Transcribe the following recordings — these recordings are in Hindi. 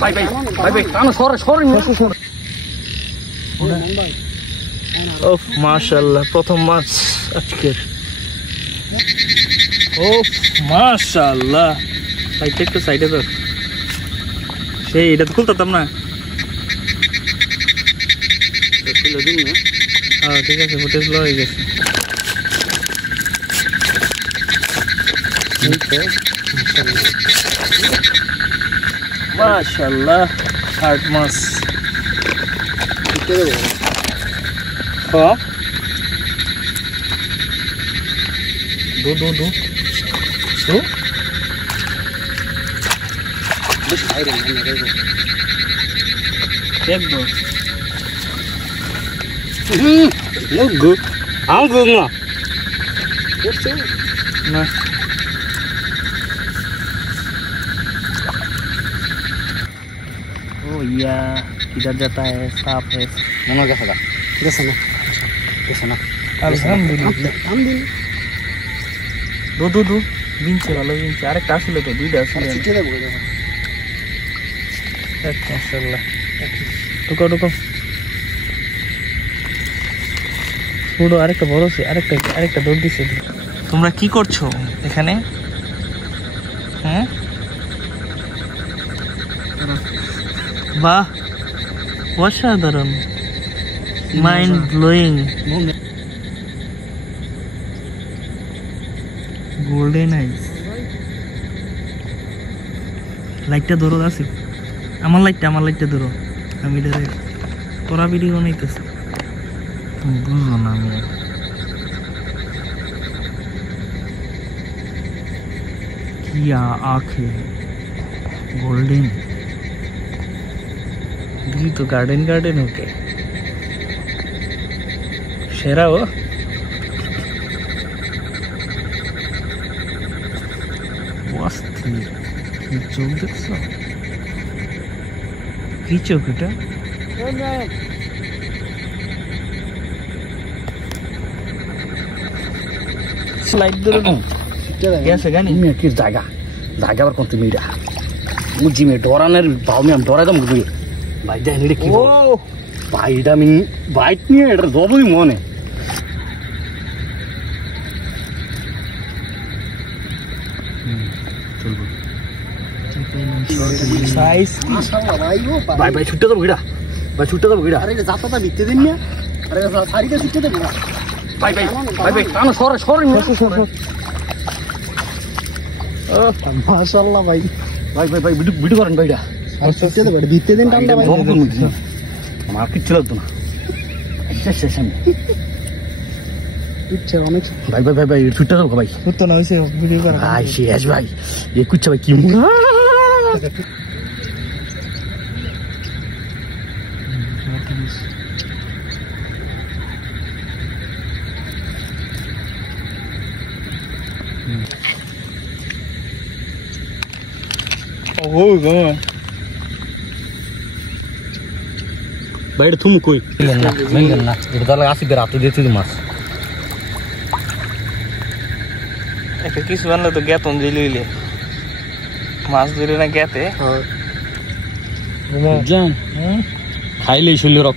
ভাই ভাই ভাই ভাই টানো সরে সরে সরে। ওফ মাশাআল্লাহ, প্রথম মাছ আজকের। ওফ মাশাআল্লাহ, সাইডে একটু সাইডে ধর। সেই এটা তো খুলতাম না। হ্যাঁ ঠিক আছে, ফুটেজ লো হয়ে গেছে। মাশাআল্লাহ, হার্ড মাছ। দু দু দু দু একদম ना ओ या किधर जाता है, साफ है। মনে গেছে না গেছে না গেছে না আলহামদুলিল্লাহ। দু দু দু বিনছে, ভালো বিনছে। আরেকটা আসলে তো, দুইটা আসলে। মাশাআল্লাহ, ঢুকো ঢুকো। পুরো আরেকটা বড় আছে, আরেকটা দৌড় দিছে। তোমরা কি করছো এখানে? হ্যাঁ বাহ, অসাধারণ, মাইন্ড ব্লোয়িং। গোল্ডেন আইস। লাইটটা ধরো আছে, আমার লাইটটা ধরো। আমি তোরা ভিডিও বানাইতেছি, বুঝো না আমি। क्या आंखें, गोल्डन। दिल तो गार्डन गार्डन हो के शेरा हो। কি চোখ দেখছো? কি চোখ এটা? স্লাইড ধরে कैसे गानी मैं किस जाएगा जाएगा पर कौन सी मीडिया मुझे में डोराने भाव में हम डोरा तो मुझे भाई जाने रे क्यों भाई डा मिन बाइट नहीं है इधर दो भी मोने साइज माशाल्लाह भाई वो भाई भाई छुट्टे तो गिरा अरे जाता था बीते दिन में अरे सारी के छुट्टे तो गिरा भाई भाई भाई भाई कानो छोड़ माशाल्लाह भाई भाई भाई भाई वीडियो करन भाईडा और छुट्टे तो बीते दिन टांडा भाई बहुत मुझे हमार किच चलतो ना अच्छा सेशन कुछ অনেক भाई भाई भाई भाई छुट्टे तो भाई তো না হইছে ভিডিও করা भाई शेष भाई ये कुछ भाई क्यों ओ गो बैठ तुम कोई नहीं करना इधर लगा सी बेरात देती तुम मास একটা কিছু বানলে তো গেতন দিলিলে মাছ ধরে না গেতে। हां जान খাইলে শুলে রক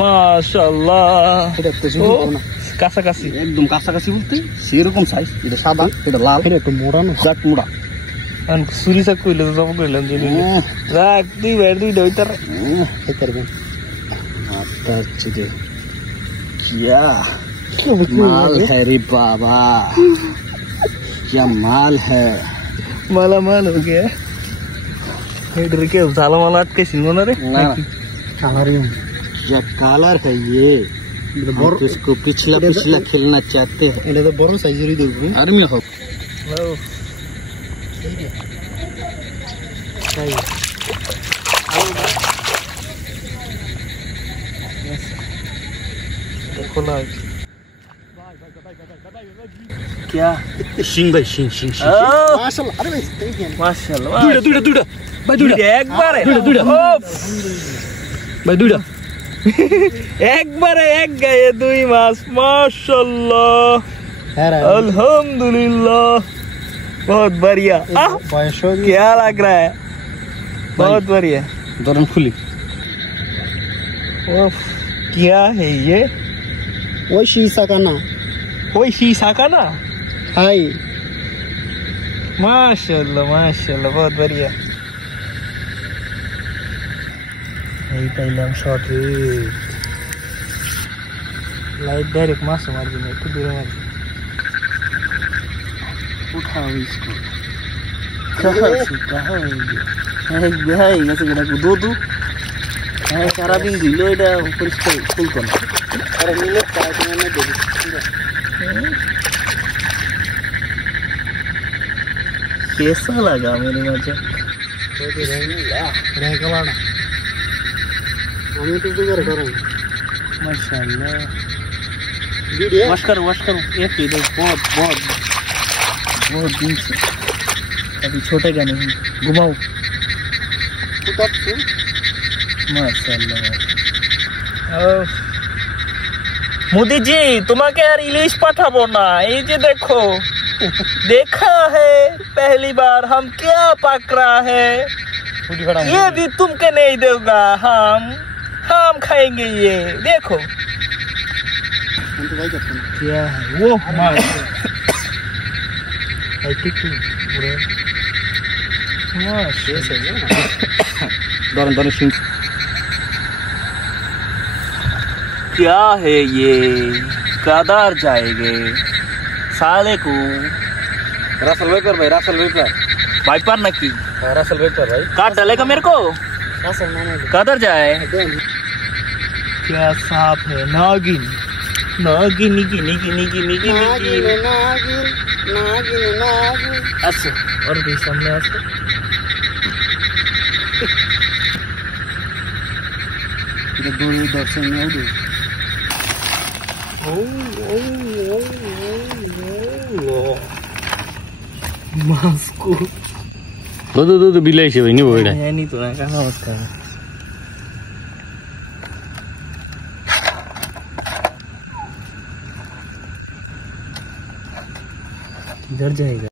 মাশাআল্লাহ। এটা তো শুধু না কাছাকাছি, একদম কাছাকাছি বলতে সেরকম সাইজ। এটা সাদা, এটা লাল, এটা একটু মোড়ানো জাট মোড়া। আন সুরি চাক কইলে তো জব কইলাম জেনে রাখ দুই বের দুই দইতার কি করবে আটার চিদে क्या माल है रे बाबा, क्या माल है। माला माल हो गया इधर के साला माला के सिंगोना रे कलर क्या कलर है ये। इसको पिछला खेलना चाहते हैं। ये तो बड़ा साइज री दे आर्मी हो लो सही खोला क्या শিং ভাই শিং শিং শিং মাশাআল্লাহ আরে ভাই माशाल्लाह দুইটা ভাই দুইটা একবারে দুইটা ভাই দুইটা একবারে এক গায়ে দুই মাছ माशाल्लाह হ্যাঁ अल्हम्दुलिल्लाह बहुत बढ़िया বয়স हो गया क्या लग रहा है बहुत बढ़िया ধরেন খুলি ओफ क्या है ये ওই शीशा का ना कोई शीशा का ना हाय माशाल्लाह बहुत बढ़िया यही पहले शॉट लाइट डायरेक्ट मार दूंगा तो दूर मार उठाओ इसको कहाँ है ये भाई ऐसे करा दो दो सारा दिन दिलो এটা পরিষ্কার ফুল কোন अरे नीले काय में ना दे कैसा लगा मेरे मजा तो रह गया ना আমি তো দুবার করাই माशाल्लाह वीडियो वॉश करो एक इधर बहुत दिन से अभी छोटे का नहीं घुमाओ माशाल्लाह मोदी जी তোমাকে আর ইলিশ পাঠাবো না এই যে देखो देखा है पहली बार हम क्या पकड़ा है ये भी तुमके नहीं देगा हम खाएंगे ये देखो क्या है वो मार धरन सिंह क्या है ये कदर जाएंगे साले को रासल वाइपर वाइपर ना की रासल वाइपर भाई काट डालेगा मेरे को असल ना कदर जाए क्या सांप है नागिन नागिन अच्छा और भी सामने आता इधर दूर दर्शन में हो मास्को दो बिलाई से भाई नहीं बोल रहा है नहीं तो ना कहाँ उसका इधर जाएगा